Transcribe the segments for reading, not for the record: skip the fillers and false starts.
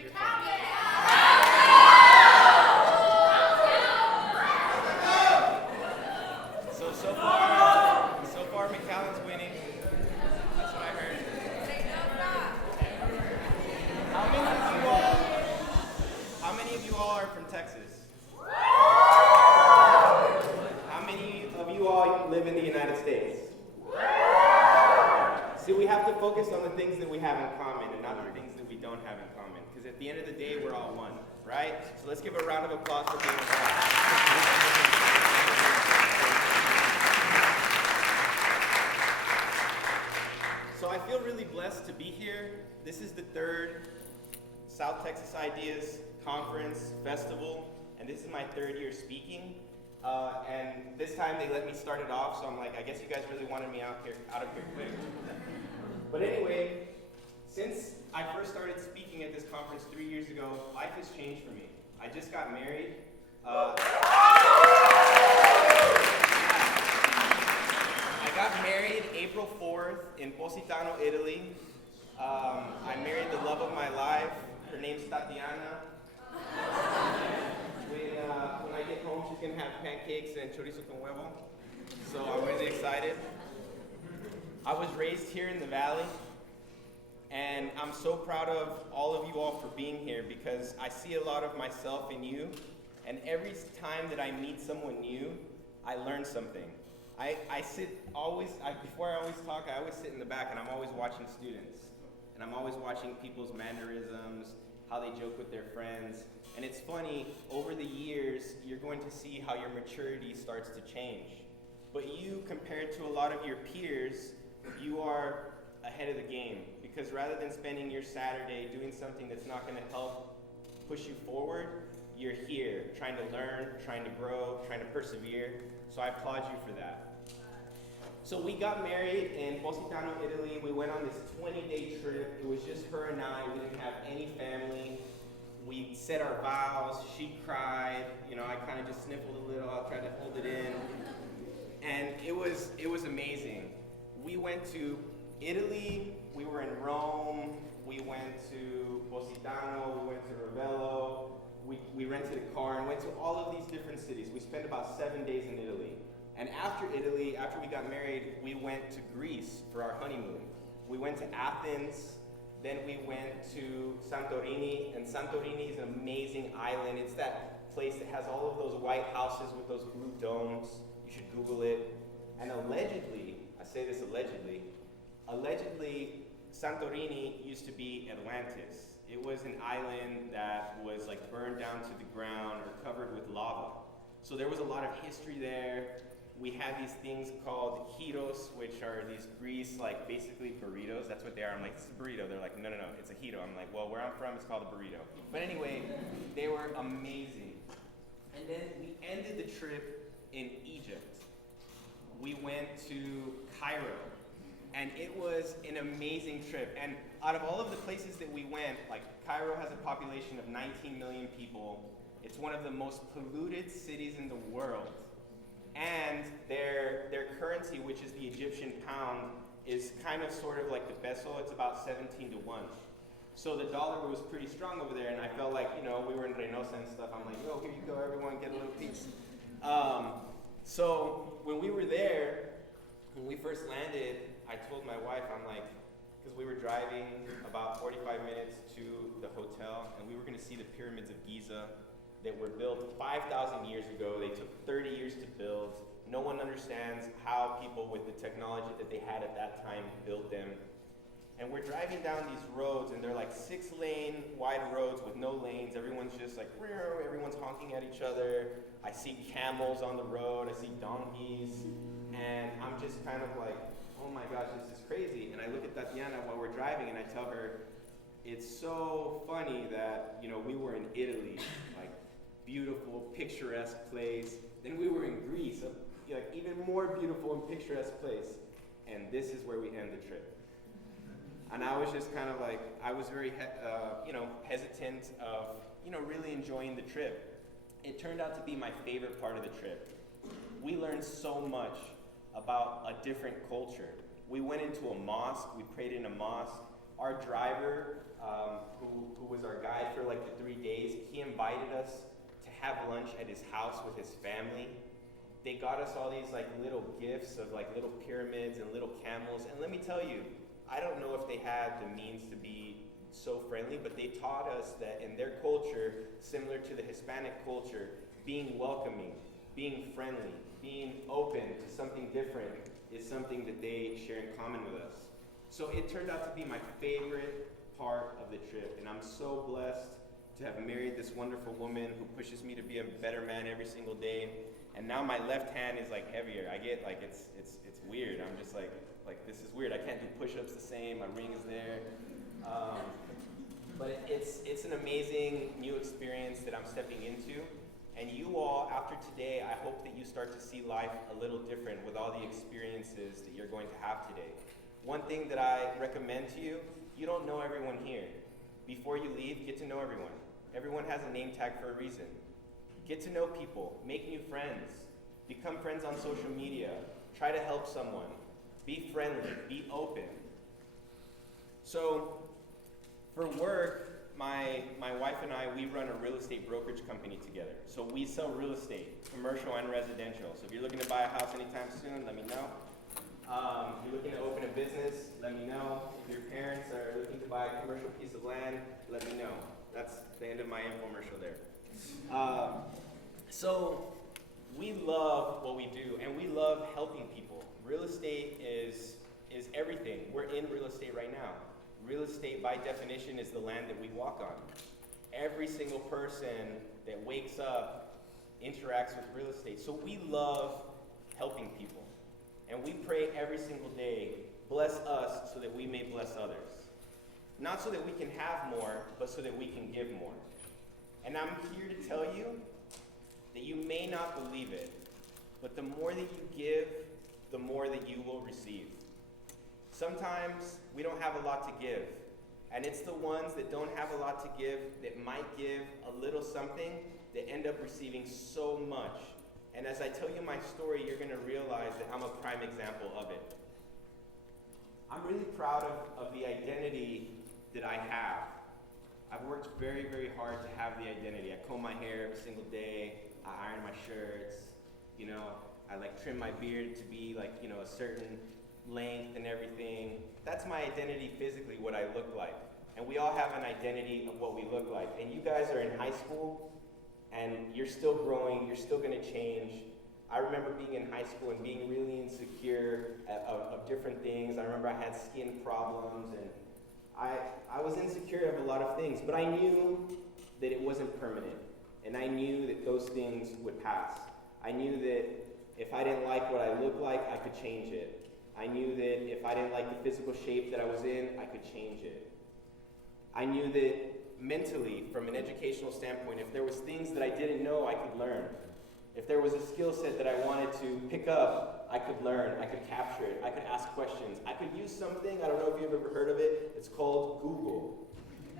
your phone. So far, McAllen's winning. That's what I heard. How many of you all are from Texas? How many of you all live in the United States? See, we have to focus on the things that we have in common and not the things that we don't have in common. Because at the end of the day, we're all one, right? So let's give a round of applause for being one. So I feel really blessed to be here. This is the third South Texas Ideas Conference Festival, and this is my third year speaking. And this time they let me start it off, so I'm like, I guess you guys really wanted me out of here quick. But anyway, since I first started speaking at this conference 3 years ago, life has changed for me. I just got married. I got married April 4th in Positano, Italy. I married the love of my life. Her name's Tatiana. When I get home, she's going to have pancakes and chorizo con huevo. So I'm really excited. I was raised here in the Valley, and I'm so proud of all of you all for being here because I see a lot of myself in you, and every time that I meet someone new, I learn something. Before I always talk, I always sit in the back, and I'm always watching students, and I'm always watching people's mannerisms, how they joke with their friends. And it's funny, over the years, you're going to see how your maturity starts to change. But you, compared to a lot of your peers, you are ahead of the game. Because rather than spending your Saturday doing something that's not going to help push you forward, you're here, trying to learn, trying to grow, trying to persevere. So I applaud you for that. So we got married in Positano, Italy. We went on this 20-day trip. It was just her and I. We didn't have any family. We said our vows. She cried. I kind of just sniffled a little. I tried to hold it in. And it was amazing. We went to Italy. We were in Rome. We went to Positano. We went to Ravello. We rented a car and went to all of these different cities. We spent about 7 days in Italy. And after Italy, after we got married, we went to Greece for our honeymoon. We went to Athens. Then we went to Santorini, and Santorini is an amazing island. It's that place that has all of those white houses with those blue domes. You should Google it. And allegedly, I say this allegedly, Santorini used to be Atlantis. It was an island that was like burned down to the ground or covered with lava. So there was a lot of history there. We had these things called gyros, which are these grease, like basically burritos. That's what they are. I'm like, this is a burrito. They're like, no, it's a gyro. I'm like, well, where I'm from, it's called a burrito. But anyway, they were amazing. And then we ended the trip in Egypt. We went to Cairo, and it was an amazing trip. And out of all of the places that we went, like Cairo has a population of 19 million people. It's one of the most polluted cities in the world. And their currency, which is the Egyptian pound, is kind of sort of like the peso. It's about 17 to 1. So the dollar was pretty strong over there, and I felt like, we were in Reynosa and stuff. I'm like, yo, here you go, everyone, get a little piece. So when we were there, when we first landed, I told my wife, I'm like, because we were driving about 45 minutes to the hotel, and we were going to see the pyramids of Giza that were built 5,000 years ago. They took 30 years to build. No one understands how people with the technology that they had at that time built them. And we're driving down these roads, and they're like 6-lane wide roads with no lanes. Everyone's just like, everyone's honking at each other. I see camels on the road. I see donkeys. And I'm just kind of like, oh my gosh, this is crazy. And I look at Tatiana while we're driving, and I tell her, it's so funny that, we were in Italy, like beautiful, picturesque place. Then we were in Greece, like even more beautiful and picturesque place. And this is where we end the trip. And I was just kind of like, I was very, hesitant of, really enjoying the trip. It turned out to be my favorite part of the trip. We learned so much about a different culture. We went into a mosque, we prayed in a mosque. Our driver, who was our guide for like the 3 days, he invited us to have lunch at his house with his family. They got us all these like little gifts of like little pyramids and little camels. And let me tell you, I don't know if they had the means to be so friendly, but they taught us that in their culture, similar to the Hispanic culture, being welcoming, being friendly, being open to something different is something that they share in common with us. So it turned out to be my favorite part of the trip, and I'm so blessed to have married this wonderful woman who pushes me to be a better man every single day. And now my left hand is like heavier. I get like it's weird. I'm just like this is weird. I can't do push-ups the same. My ring is there. But it's an amazing new experience that I'm stepping into. And you all, after today, I hope that you start to see life a little different with all the experiences that you're going to have today. One thing that I recommend to you, you don't know everyone here. Before you leave, get to know everyone. Everyone has a name tag for a reason. Get to know people, make new friends, become friends on social media, try to help someone, be friendly, be open. So for work, my wife and I, we run a real estate brokerage company together. So we sell real estate, commercial and residential. So if you're looking to buy a house anytime soon, let me know. If you're looking to open a business, let me know. If your parents are looking to buy a commercial piece of land, let me know. That's the end of my infomercial there. So we love what we do, and we love helping people. Real estate is everything. We're in real estate right now. Real estate, by definition, is the land that we walk on. Every single person that wakes up interacts with real estate. So we love helping people. And we pray every single day, bless us so that we may bless others. Not so that we can have more, but so that we can give more. And I'm here to tell you that you may not believe it, but the more that you give, the more that you will receive. Sometimes we don't have a lot to give, and it's the ones that don't have a lot to give that might give a little something that end up receiving so much. And as I tell you my story, you're going to realize that I'm a prime example of it. I'm really proud of the identity that I have. I've worked very, very hard to have the identity. I comb my hair every single day. I iron my shirts. I like trim my beard to be like, a certain length and everything. That's my identity physically, what I look like. And we all have an identity of what we look like. And you guys are in high school, and you're still growing, you're still gonna change. I remember being in high school and being really insecure of different things. I remember I had skin problems, and I was insecure of a lot of things, but I knew that it wasn't permanent. And I knew that those things would pass. I knew that if I didn't like what I looked like, I could change it. I knew that if I didn't like the physical shape that I was in, I could change it. I knew that mentally, from an educational standpoint, if there was things that I didn't know, I could learn. If there was a skill set that I wanted to pick up, I could learn, I could capture it, I could ask questions. I could use something, I don't know if you've ever heard of it, it's called Google.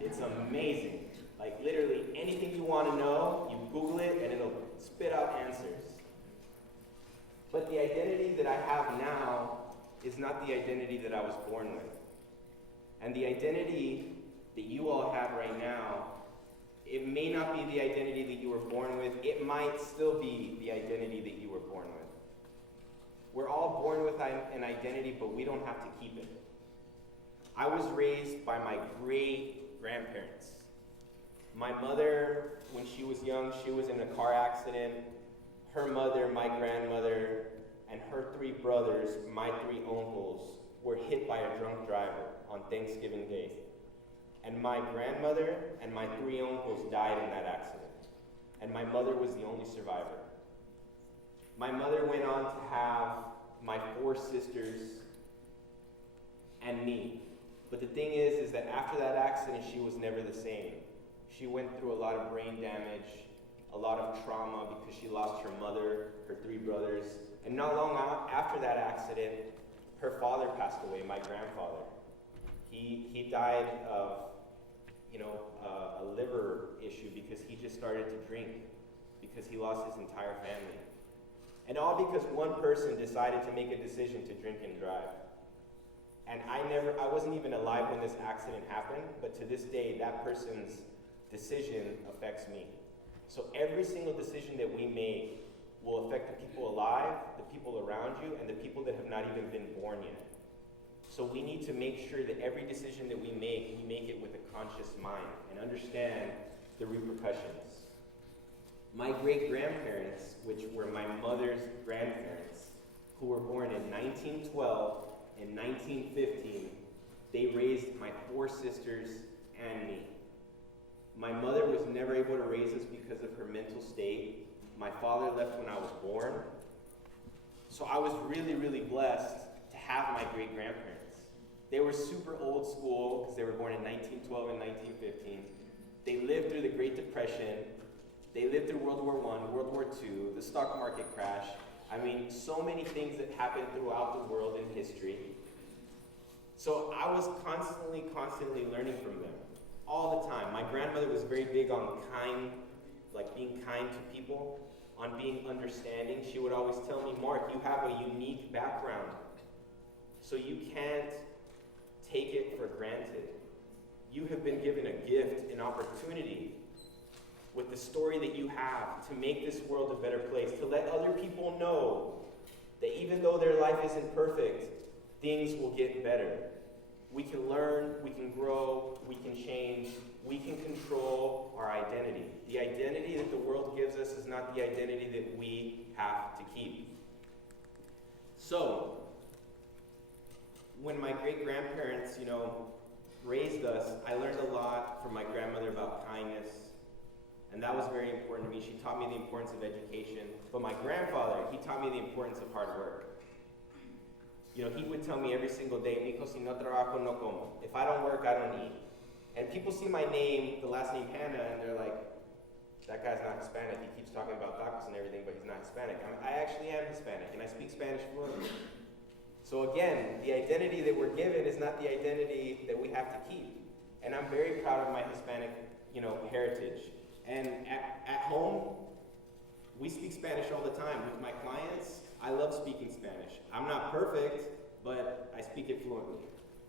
It's amazing. Like literally anything you want to know, you Google it and it'll spit out answers. But the identity that I have now is not the identity that I was born with. And the identity that you all have right now, it may not be the identity that you were born with. It might still be the identity that you were born with. We're all born with an identity, but we don't have to keep it. I was raised by my great-grandparents. My mother, when she was young, she was in a car accident. Her mother, my grandmother, and her 3 brothers, my 3 uncles, were hit by a drunk driver on Thanksgiving Day. And my grandmother and my 3 uncles died in that accident. And my mother was the only survivor. My mother went on to have my 4 sisters and me. But the thing is that after that accident, she was never the same. She went through a lot of brain damage, a lot of trauma because she lost her mother, her 3 brothers. And not long after that accident, her father passed away, my grandfather. He died of, a liver issue because he just started to drink, because he lost his entire family. And all because one person decided to make a decision to drink and drive. And I wasn't even alive when this accident happened, but to this day, that person's decision affects me. So every single decision that we make will affect the people alive, the people around you, and the people that have not even been born yet. So we need to make sure that every decision that we make it with a conscious mind and understand the repercussions. My great-grandparents, which were my mother's grandparents, who were born in 1912 and 1915, they raised my 4 sisters and me. My mother was never able to raise us because of her mental state. My father left when I was born. So I was really, really blessed to have my great-grandparents. They were super old school because they were born in 1912 and 1915. They lived through the Great Depression. They lived through World War I, World War II, the stock market crash. I mean, so many things that happened throughout the world in history. So I was constantly learning from them all the time. My grandmother was very big on being kind to people, on being understanding. She would always tell me, Mark, you have a unique background, so you can't take it for granted. You have been given a gift, an opportunity, with the story that you have to make this world a better place, to let other people know that even though their life isn't perfect, things will get better. We can learn, we can grow, we can change, we can control our identity. The identity that the world gives us is not the identity that we have to keep. So, when my great-grandparents, raised us, I learned a lot from my grandmother about kindness, and that was very important to me. She taught me the importance of education. But my grandfather, he taught me the importance of hard work. He would tell me every single day, "Mijo, si no trabajo, no como." If I don't work, I don't eat. And people see my name, the last name Hanna, and they're like, that guy's not Hispanic. He keeps talking about tacos and everything, but he's not Hispanic. I actually am Hispanic, and I speak Spanish fluently. So again, the identity that we're given is not the identity that we have to keep. And I'm very proud of my Hispanic, heritage. And at home, we speak Spanish all the time. With my clients, I love speaking Spanish. I'm not perfect, but I speak it fluently.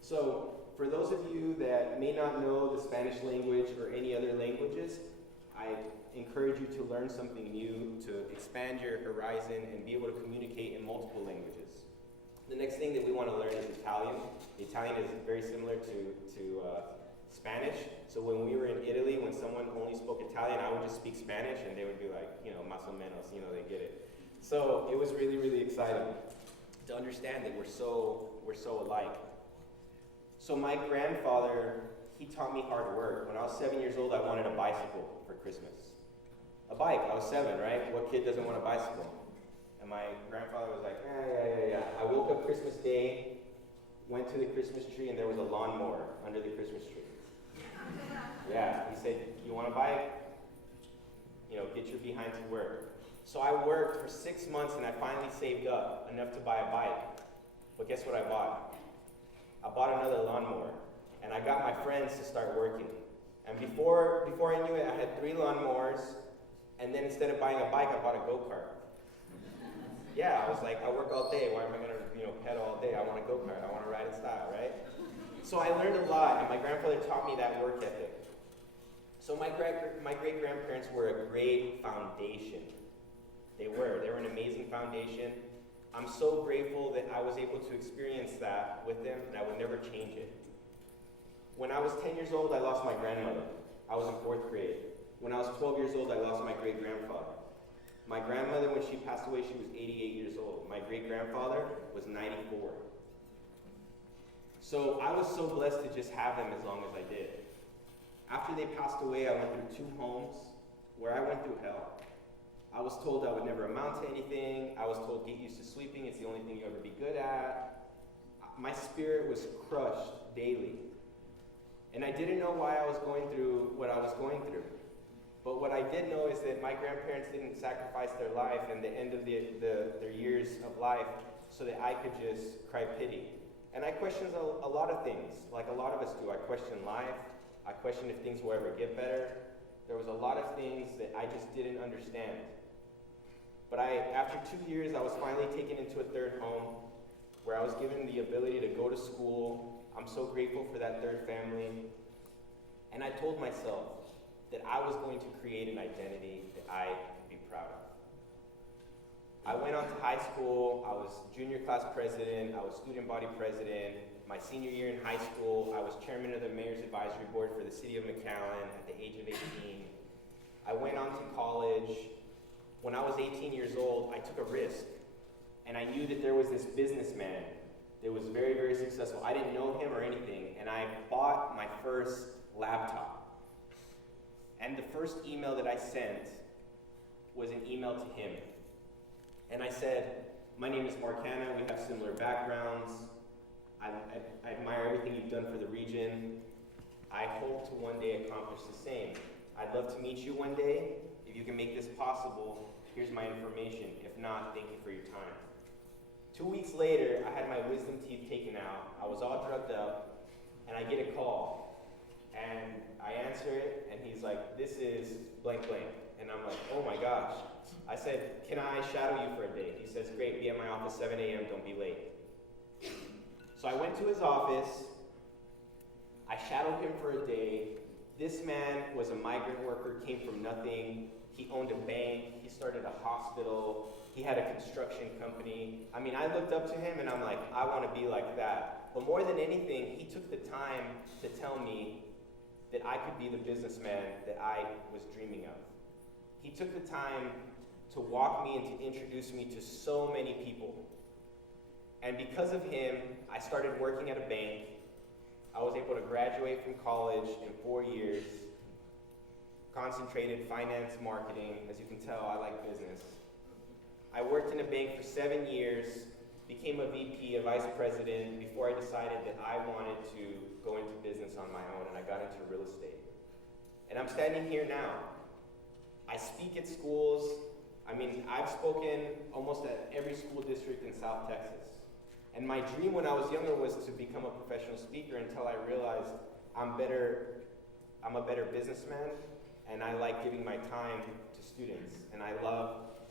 So for those of you that may not know the Spanish language or any other languages, I encourage you to learn something new, to expand your horizon and be able to communicate in multiple languages. The next thing that we want to learn is Italian. Italian is very similar to Spanish. So when we were in Italy, when someone only spoke Italian, I would just speak Spanish and they would be like, más o menos, they get it. So it was really, really exciting to understand that we're so alike. So my grandfather, he taught me hard work. When I was 7 years old, I wanted a bicycle for Christmas. A bike, I was 7, right? What kid doesn't want a bicycle? And my grandfather was like, yeah. I woke up Christmas Day, went to the Christmas tree, and there was a lawnmower under the Christmas tree. Yeah, he said, "You want a bike? Get your behind to work." So I worked for 6 months, and I finally saved up enough to buy a bike. But guess what I bought? I bought another lawnmower, and I got my friends to start working. And before I knew it, I had 3 lawnmowers, and then instead of buying a bike, I bought a go-kart. Yeah, I was like, I work all day. Why am I going to pedal all day? I want a go-kart. I want to ride in style, right? So I learned a lot, and my grandfather taught me that work ethic. So my great-grandparents were a great foundation. They were an amazing foundation. I'm so grateful that I was able to experience that with them, and I would never change it. When I was 10 years old, I lost my grandmother. I was in 4th grade. When I was 12 years old, I lost my great-grandfather. My grandmother, when she passed away, she was 88 years old. My great-grandfather was 94. So I was so blessed to just have them as long as I did. After they passed away, I went through 2 homes where I went through hell. I was told I would never amount to anything. I was told, get used to sweeping. It's the only thing you'll ever be good at. My spirit was crushed daily. And I didn't know why I was going through what I was going through. But what I did know is that my grandparents didn't sacrifice their life and the end of their years of life so that I could just cry pity. And I questioned a lot of things, like a lot of us do. I questioned life. I questioned if things will ever get better. There was a lot of things that I just didn't understand. But after 2 years, I was finally taken into a 3rd home where I was given the ability to go to school. I'm so grateful for that 3rd family. And I told myself, that I was going to create an identity that I could be proud of. I went on to high school, I was junior class president, I was student body president. My senior year in high school, I was chairman of the Mayor's Advisory Board for the City of McAllen at the age of 18. I went on to college. When I was 18 years old, I took a risk. And I knew that there was this businessman that was very, very successful. I didn't know him or anything, and I bought my first laptop. And the first email that I sent was an email to him. And I said, my name is Hanna, we have similar backgrounds. I admire everything you've done for the region. I hope to one day accomplish the same. I'd love to meet you one day. If you can make this possible, here's my information. If not, thank you for your time. 2 weeks later, I had my wisdom teeth taken out. I was all drugged up, and I get a call. And I answer it, and he's like, this is blank blank. And I'm like, oh my gosh. I said, can I shadow you for a day? He says, great, be at my office 7 a.m., don't be late. So I went to his office, I shadowed him for a day. This man was a migrant worker, came from nothing. He owned a bank, he started a hospital, he had a construction company. I mean, I looked up to him and I'm like, I want to be like that. But more than anything, he took the time to tell me that I could be the businessman that I was dreaming of. He took the time to walk me and to introduce me to so many people. And because of him, I started working at a bank. I was able to graduate from college in 4 years, concentrated finance, marketing. As you can tell, I like business. I worked in a bank for 7 years, became a VP, a vice president, before I decided that I wanted to go into business on my own, and I got into real estate. And I'm standing here now. I speak at schools. I mean, I've spoken almost at every school district in South Texas. And my dream when I was younger was to become a professional speaker until I realized I'm a better businessman, and I like giving my time to students. And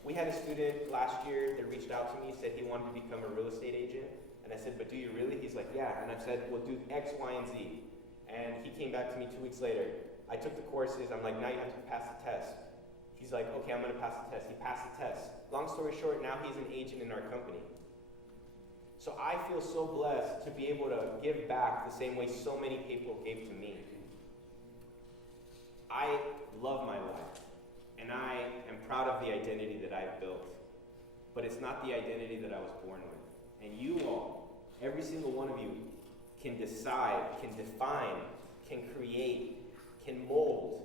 we had a student last year that reached out to me, said he wanted to become a real estate agent. And I said, but do you really? He's like, yeah. And I said, well, do X, Y, and Z. And he came back to me 2 weeks later. I took the courses. I'm like, now you have to pass the test. He's like, okay, I'm going to pass the test. He passed the test. Long story short, now he's an agent in our company. So I feel so blessed to be able to give back the same way so many people gave to me. I love my life, and I am proud of the identity that I've built. But it's not the identity that I was born with. And you all, every single one of you, can decide, can define, can create, can mold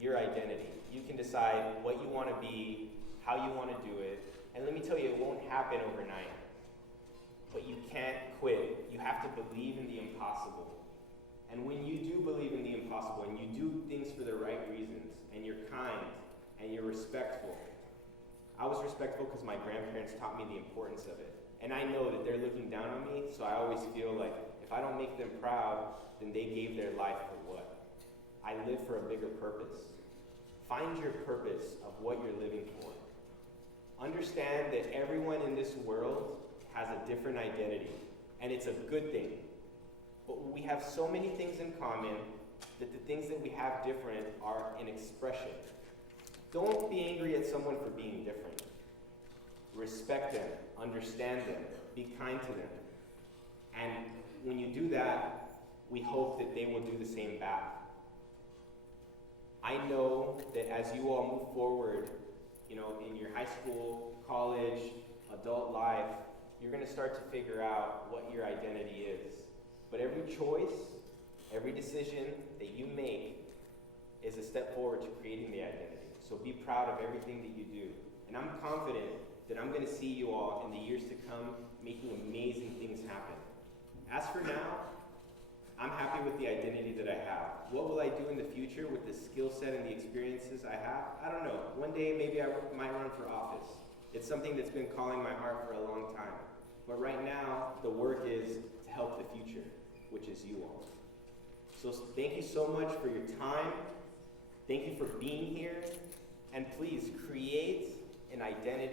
your identity. You can decide what you want to be, how you want to do it. And let me tell you, it won't happen overnight. But you can't quit. You have to believe in the impossible. And when you do believe in the impossible, and you do things for the right reasons, and you're kind, and you're respectful. I was respectful because my grandparents taught me the importance of it. And I know that they're looking down on me, so I always feel like if I don't make them proud, then they gave their life for what? I live for a bigger purpose. Find your purpose of what you're living for. Understand that everyone in this world has a different identity, and it's a good thing. But we have so many things in common that the things that we have different are in expression. Don't be angry at someone for being different. Respect them, understand them, be kind to them. And when you do that, we hope that they will do the same back. I know that as you all move forward, in your high school, college, adult life, you're going to start to figure out what your identity is. But every choice, every decision that you make is a step forward to creating the identity. So be proud of everything that you do. And I'm confident that I'm going to see you all in the years to come making amazing things happen. As for now, I'm happy with the identity that I have. What will I do in the future with the skill set and the experiences I have? I don't know. One day maybe I might run for office. It's something that's been calling my heart for a long time. But right now, the work is to help the future, which is you all. So thank you so much for your time. Thank you for being here. And please create an identity